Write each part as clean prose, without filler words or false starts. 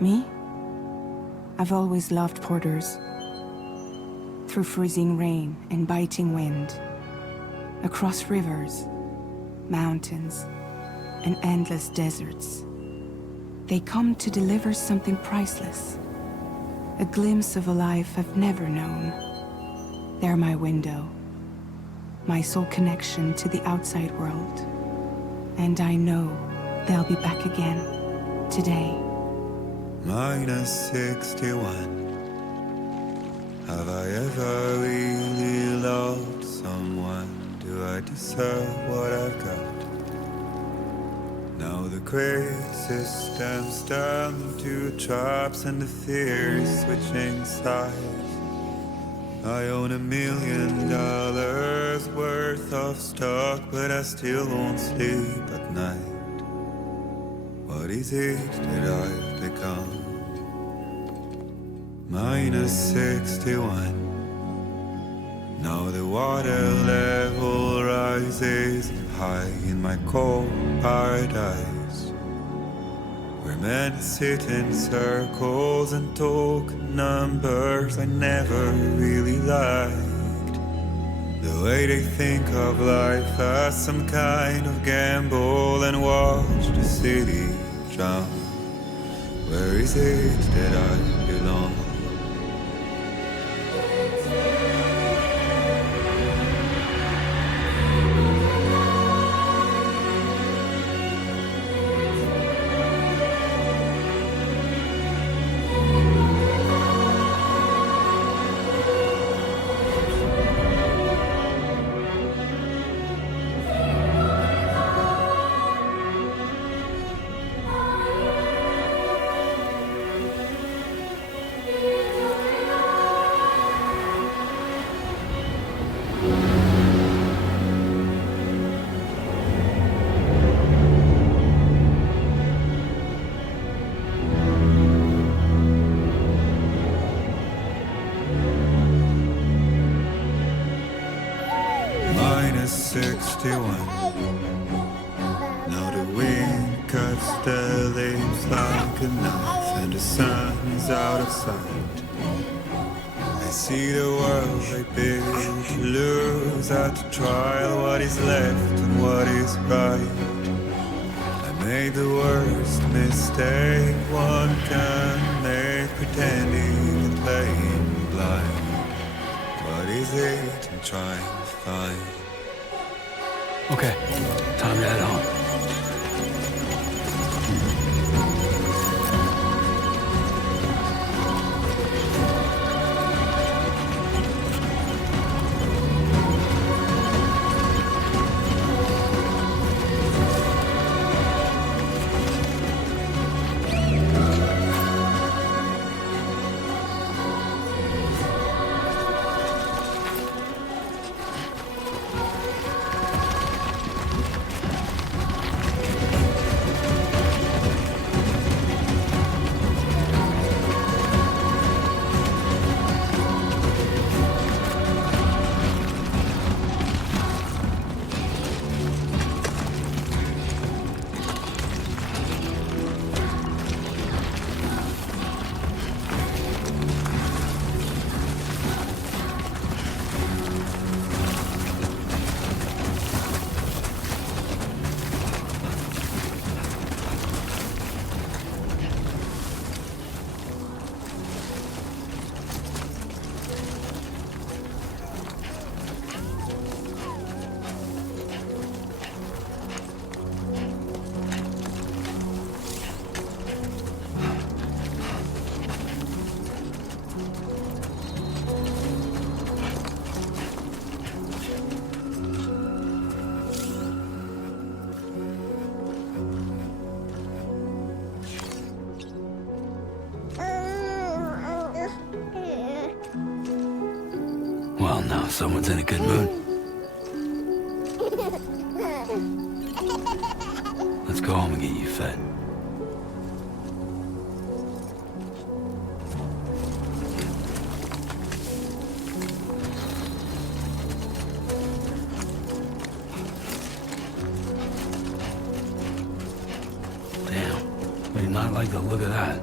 Me? I've always loved porters. Through freezing rain and biting wind, across rivers, mountains, and endless deserts, they come to deliver something priceless, a glimpse of a life I've never known. They're my window, my sole connection to the outside world, and I know they'll be back again today. Minus 61. Have I ever really loved someone? Do I deserve what I've got? Now the crazy system's turned to traps and the fears switching sides. I own $1 million worth of stock, but I still won't sleep at night. What is it that I've become? Minus 61. Now the water level rises high in my cold paradise, where men sit in circles and talk numbers I never really liked. The way they think of life as some kind of gamble and watch the city drown. Where is it that I belong? Minus 61. Now the wind cuts the leaves like a knife, and the sun's out of sight. I see the world I built to lose at the trial, what is left and what is right. I made the worst mistake one can make, pretending and playing blind. What is it I'm trying to find? Okay, time to head home. now someone's in a good mood. Let's go home and get you fed. Damn, I do not like the look of that.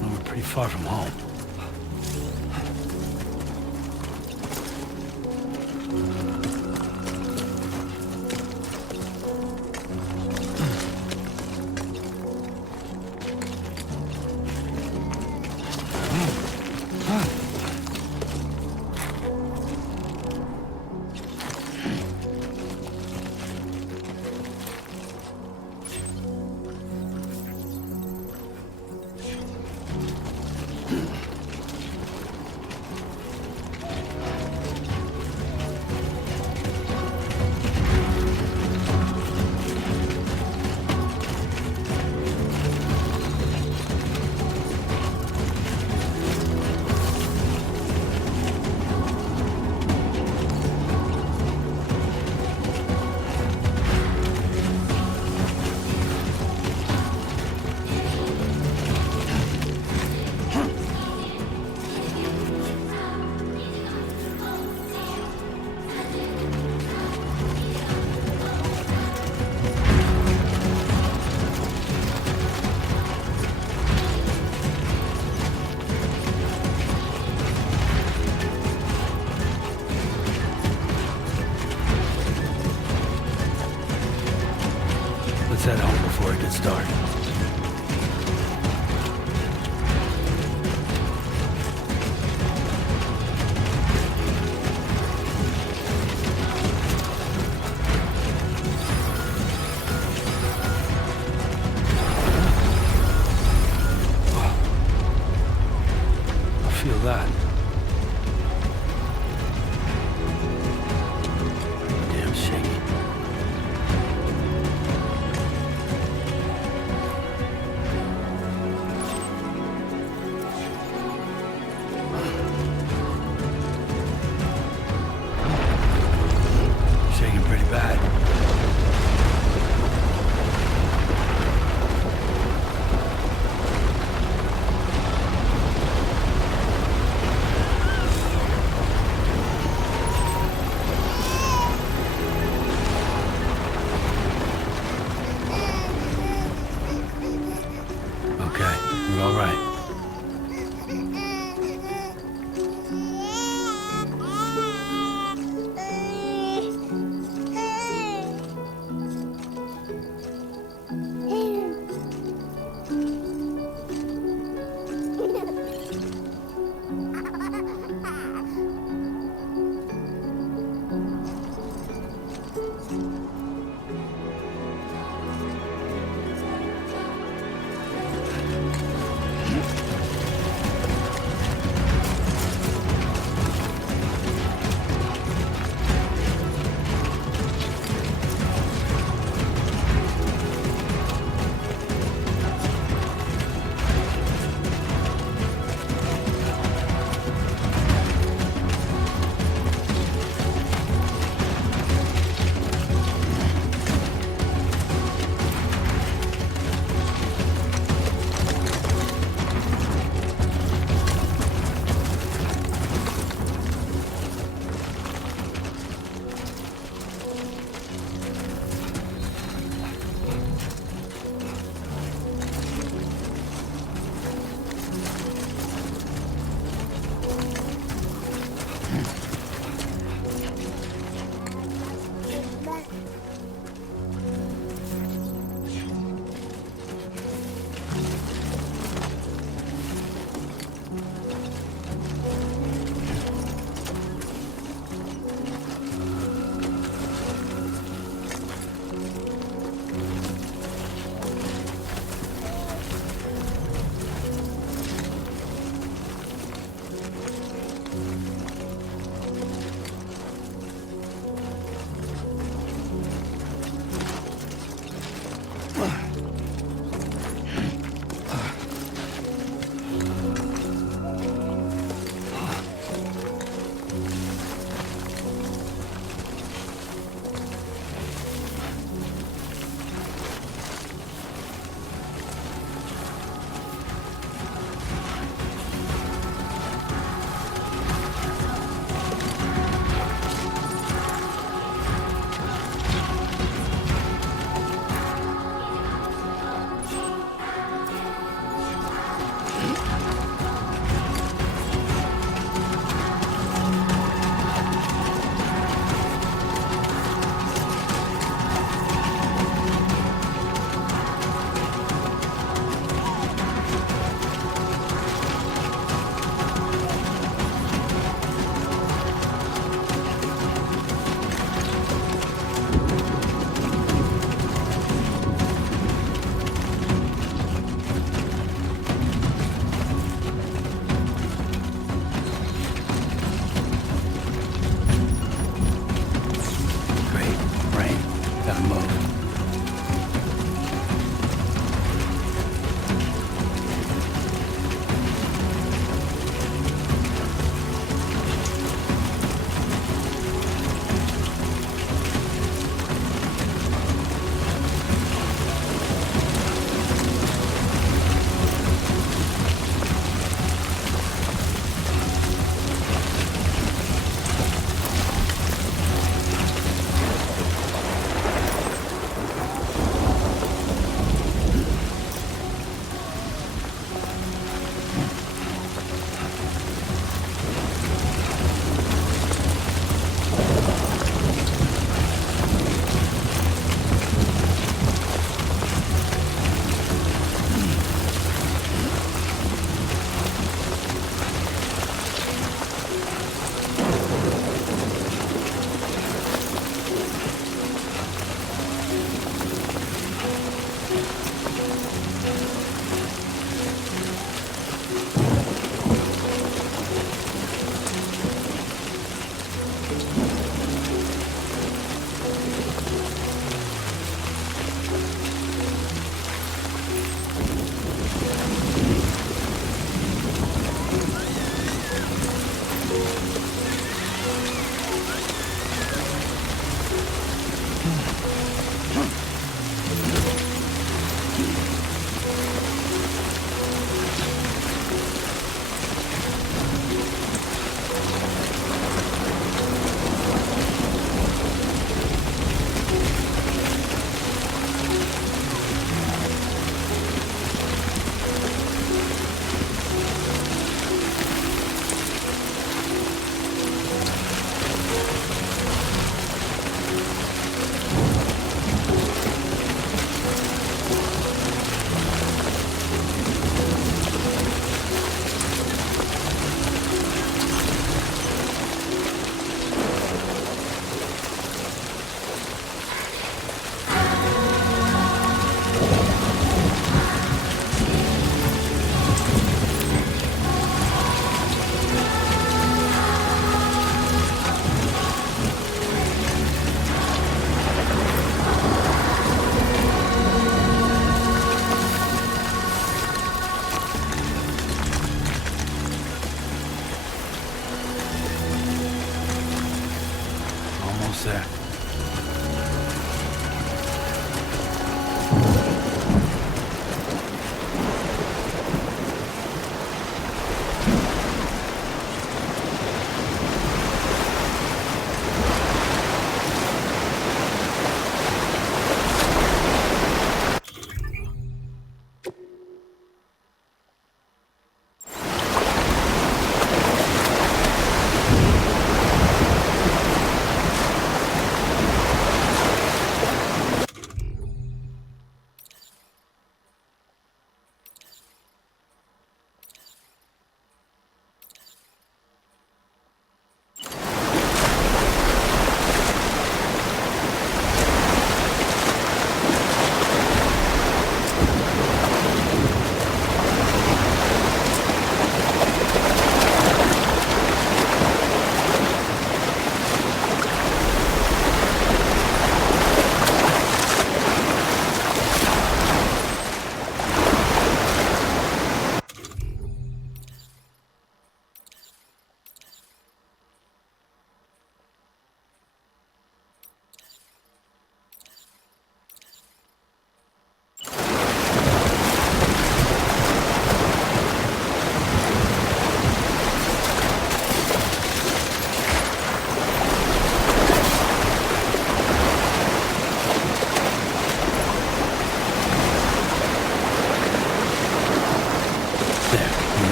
Well, we're pretty far from home. Let's head home before it gets dark. I feel that. Damn shaky.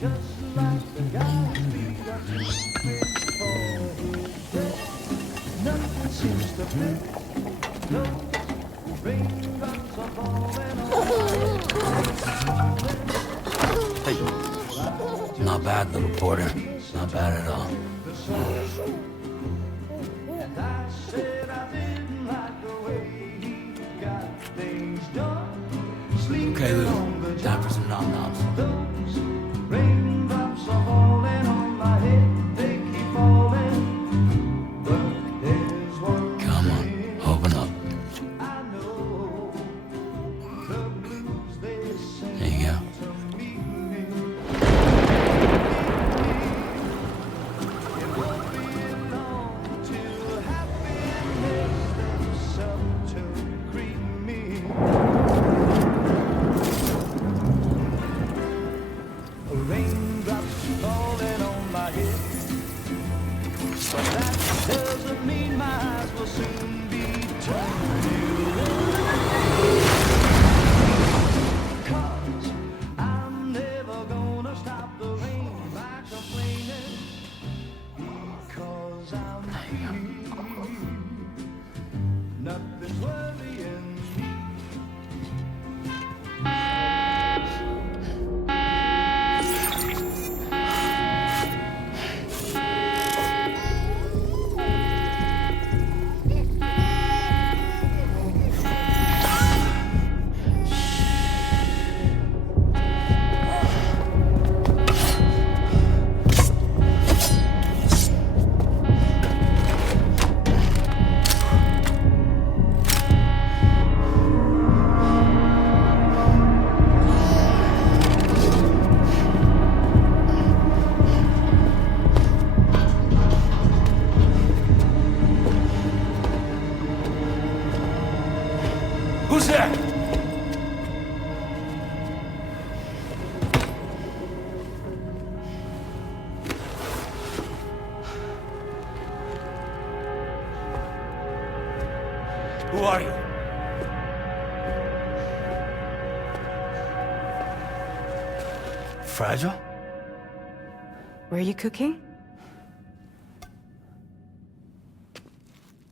Not bad, little Porter. Not bad at all. Okay, Lou. Time for some nom-noms. Come on, open up. There you go. Who's there? Who are you? Fragile? Were you cooking?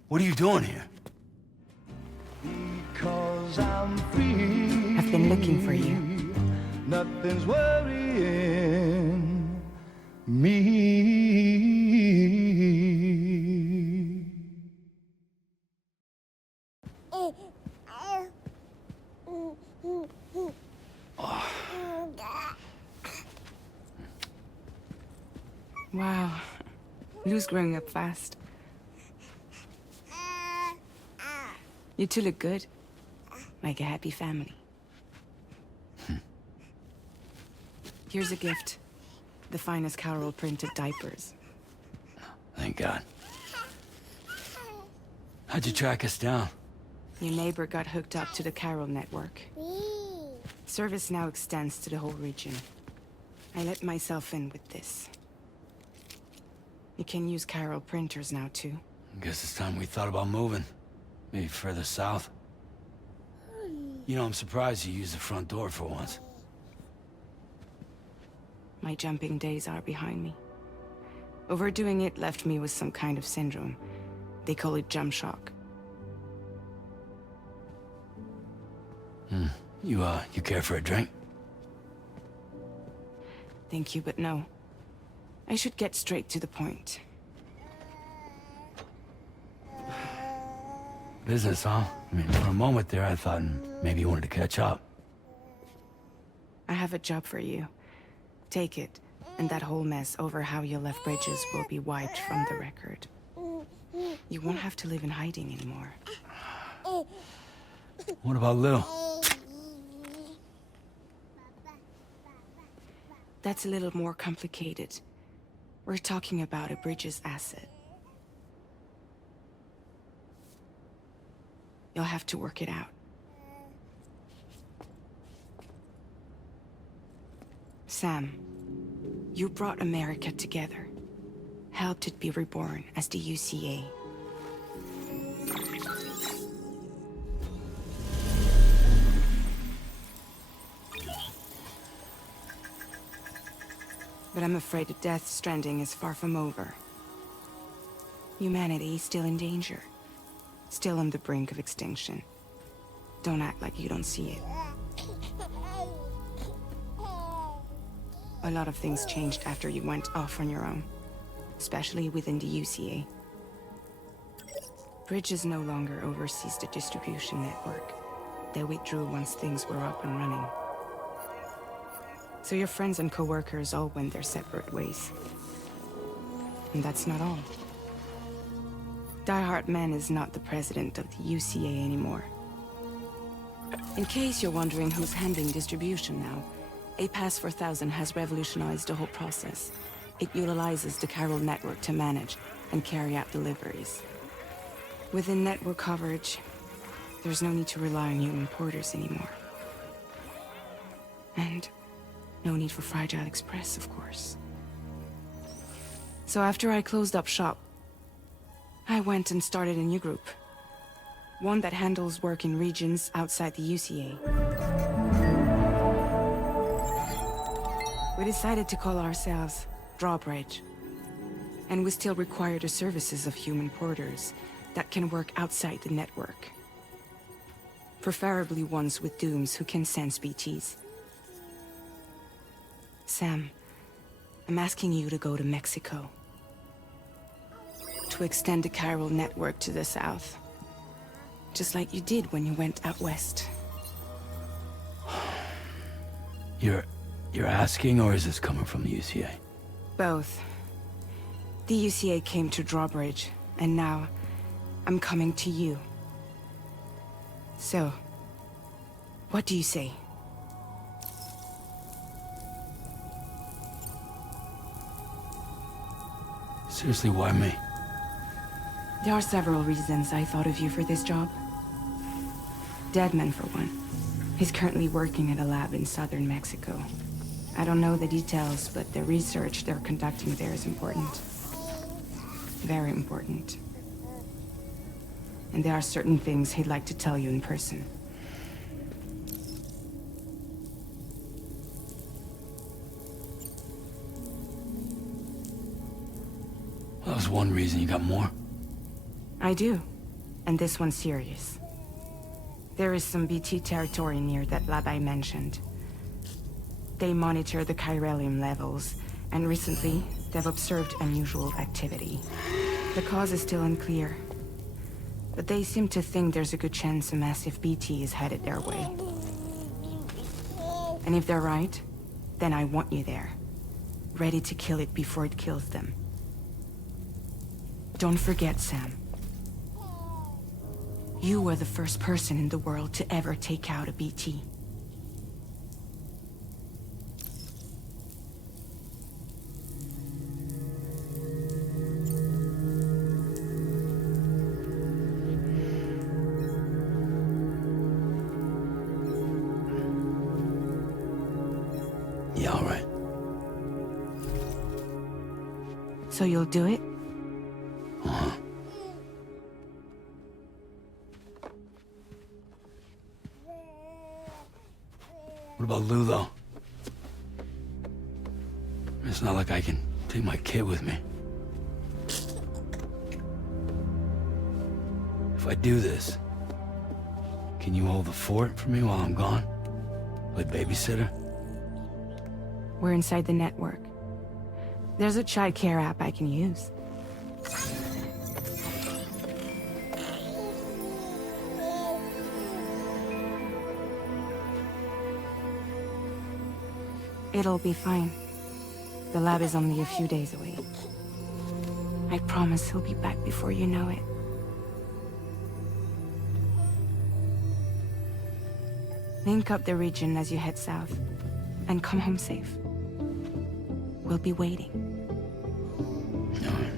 What are you doing here? I've been looking for you. Nothing's worrying me. Wow. Lou's growing up fast. You two look good. Like a happy family. Here's a gift. The finest Carol printed diapers. Thank God. How'd you track us down? Your neighbor got hooked up to the Carol network. Service now extends to the whole region. I let myself in with this. You can use Carol printers now too. Guess it's time we thought about moving. Maybe further south. You know, I'm surprised you used the front door for once. My jumping days are behind me. Overdoing it left me with some kind of syndrome. They call it jump shock. You care for a drink? Thank you, but no. I should get straight to the point. Business, huh? I mean, for a moment there, I thought maybe you wanted to catch up. I have a job for you. Take it, and that whole mess over how you left Bridges will be wiped from the record. You won't have to live in hiding anymore. What about Lil? That's a little more complicated. We're talking about a Bridges asset. You'll have to work it out. Sam, you brought America together. Helped it be reborn as the UCA. But I'm afraid that Death Stranding is far from over. Humanity is still in danger. Still on the brink of extinction. Don't act like you don't see it. A lot of things changed after you went off on your own. Especially within the UCA. Bridges no longer oversees the distribution network. They withdrew once things were up and running. So your friends and co-workers all went their separate ways. And that's not all. Die Hartman is not the president of the UCA anymore. In case you're wondering who's handling distribution now, A Pass 4000 has revolutionized the whole process. It utilizes the chiral network to manage and carry out deliveries. Within network coverage, there's no need to rely on human porters anymore. And no need for Fragile Express, of course. So after I closed up shop, I went and started a new group. One that handles work in regions outside the UCA. We decided to call ourselves Drawbridge. And we still require the services of human porters that can work outside the network. Preferably ones with dooms who can sense BTs. Sam, I'm asking you to go to Mexico. To extend the chiral network to the south. Just like you did when you went out west. You're asking, or is this coming from the UCA? Both. The UCA came to Drawbridge, and now I'm coming to you. So, what do you say? Seriously, why me? There are several reasons I thought of you for this job. Deadman, for one. He's currently working at a lab in southern Mexico. I don't know the details, but the research they're conducting there is important. Very important. And there are certain things he'd like to tell you in person. Well, that was one reason. You got more? I do. And this one's serious. There is some BT territory near that lab I mentioned. They monitor the chiralium levels, and recently, they've observed unusual activity. The cause is still unclear, but they seem to think there's a good chance a massive BT is headed their way. And if they're right, then I want you there, ready to kill it before it kills them. Don't forget, Sam. You were the first person in the world to ever take out a BT. Yeah, all right. So you'll do it? Uh-huh. What about Lou, though? It's not like I can take my kid with me. If I do this, can you hold the fort for me while I'm gone? Play babysitter? We're inside the network. There's a child care app I can use. It'll be fine. The lab is only a few days away. I promise he'll be back before you know it. Link up the region as you head south, and come home safe. We'll be waiting. All right.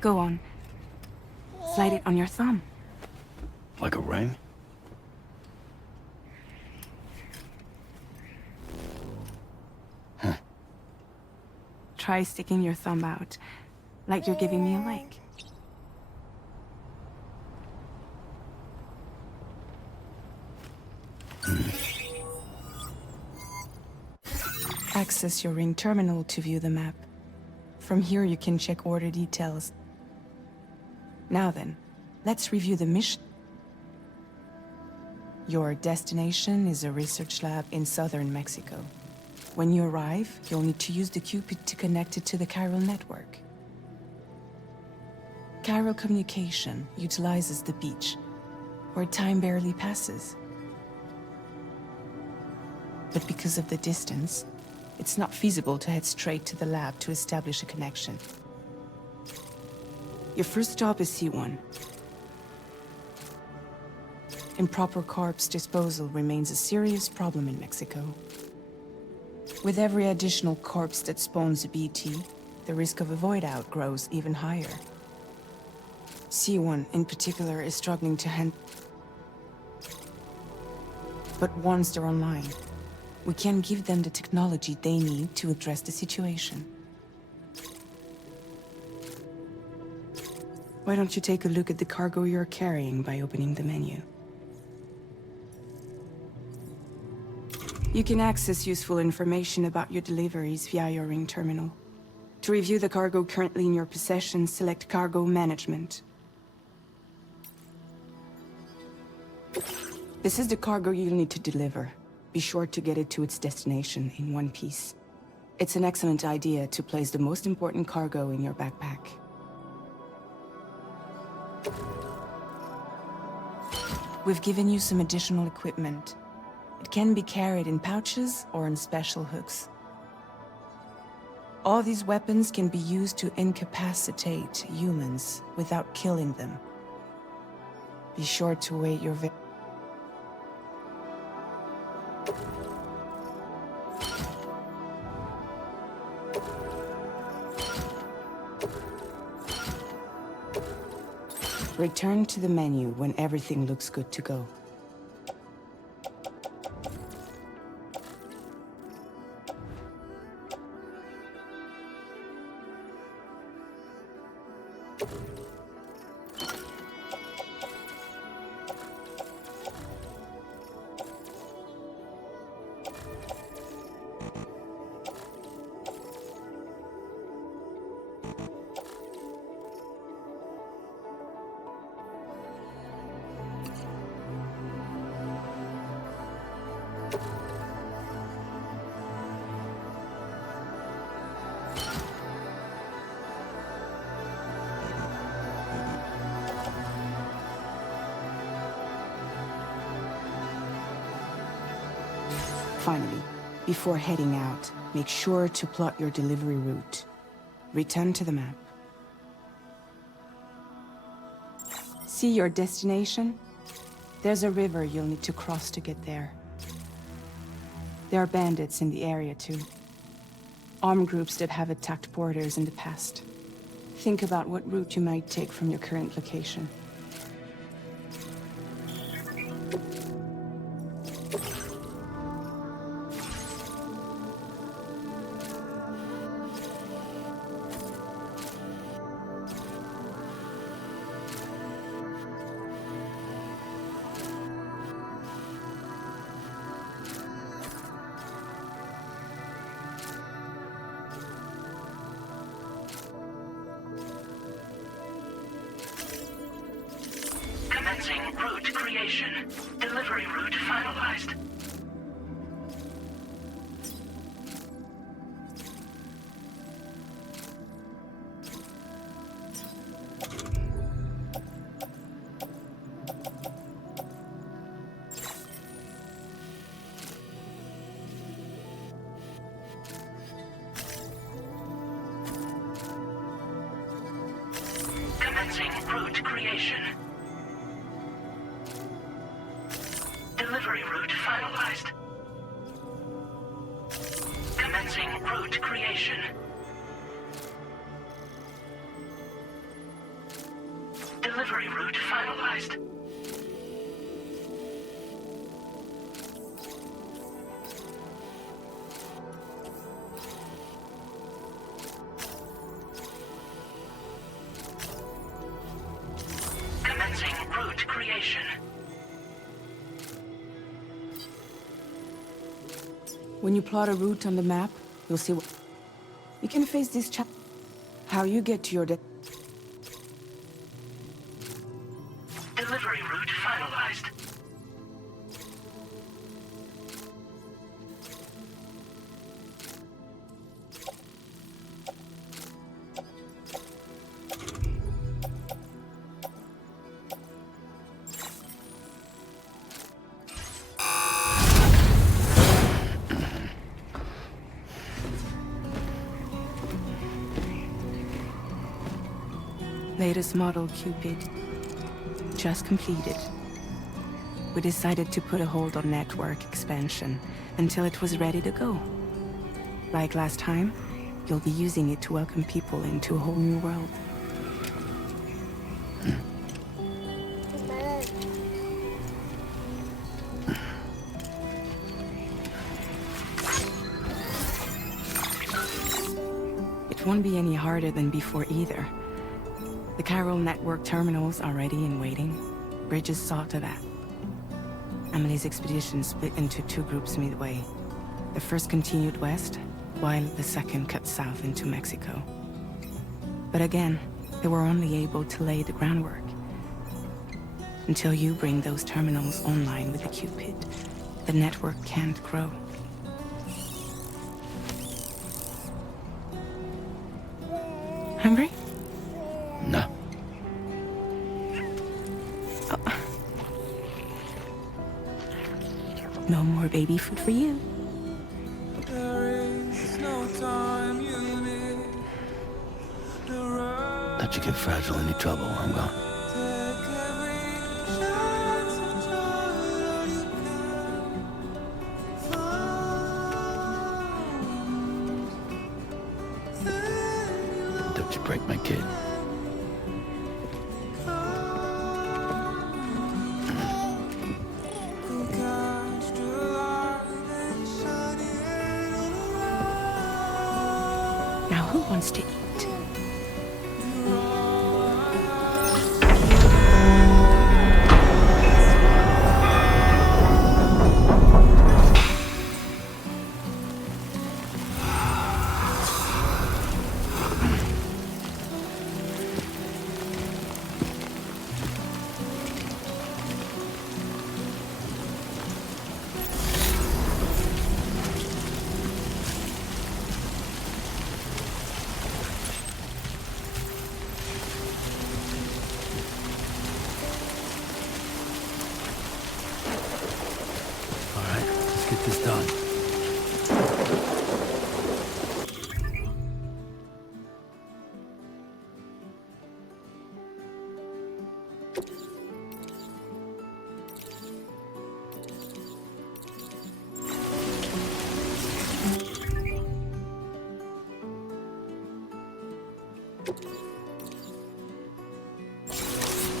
Go on. Slide it on your thumb. Like a ring? Try sticking your thumb out, like you're giving me a like. Access your ring terminal to view the map. From here you can check order details. Now then, let's review the mission. Your destination is a research lab in southern Mexico. When you arrive, you'll need to use the Cupid to connect it to the chiral network. Chiral communication utilizes the beach, where time barely passes. But because of the distance, it's not feasible to head straight to the lab to establish a connection. Your first stop is C1. Improper corpse disposal remains a serious problem in Mexico. With every additional corpse that spawns a BT, the risk of a void out grows even higher. C1 in particular is struggling to handle. But once they're online, we can give them the technology they need to address the situation. Why don't you take a look at the cargo you're carrying by opening the menu? You can access useful information about your deliveries via your ring terminal. To review the cargo currently in your possession, select Cargo Management. This is the cargo you'll need to deliver. Be sure to get it to its destination in one piece. It's an excellent idea to place the most important cargo in your backpack. We've given you some additional equipment. It can be carried in pouches or in special hooks. All these weapons can be used to incapacitate humans without killing them. Be sure to await your Return to the menu when everything looks good to go. Finally, before heading out, make sure to plot your delivery route. Return to the map. See your destination? There's a river you'll need to cross to get there. There are bandits in the area too. Armed groups that have attacked porters in the past. Think about what route you might take from your current location. Commencing route creation. Delivery route finalized. Commencing route creation. Delivery route finalized. Commencing route creation. finalized. Commencing route creation. When you plot a route on the map, you'll see what... You can face this how you get to your Delivery route finalized. latest model Cupid. Just completed. We decided to put a hold on network expansion until it was ready to go. Like last time, you'll be using it to welcome people into a whole new world. It won't be any harder than before either. The Carol network terminals are ready and waiting. Bridges saw to that. Emily's expedition split into two groups midway. The first continued west, while the second cut south into Mexico. But again, they were only able to lay the groundwork. Until you bring those terminals online with the Cupid, the network can't grow. Hungry? No. Oh. No more baby food for you. Let you get fragile, any trouble, I'm gone. Don't you break my kid. Now who wants to eat? Get this done.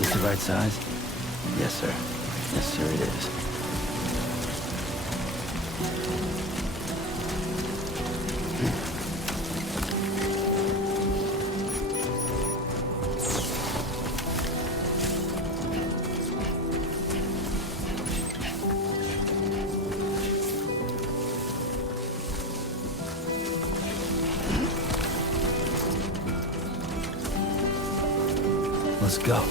Is the right size? Yes, sir. Yes, sir, it is. Let's go.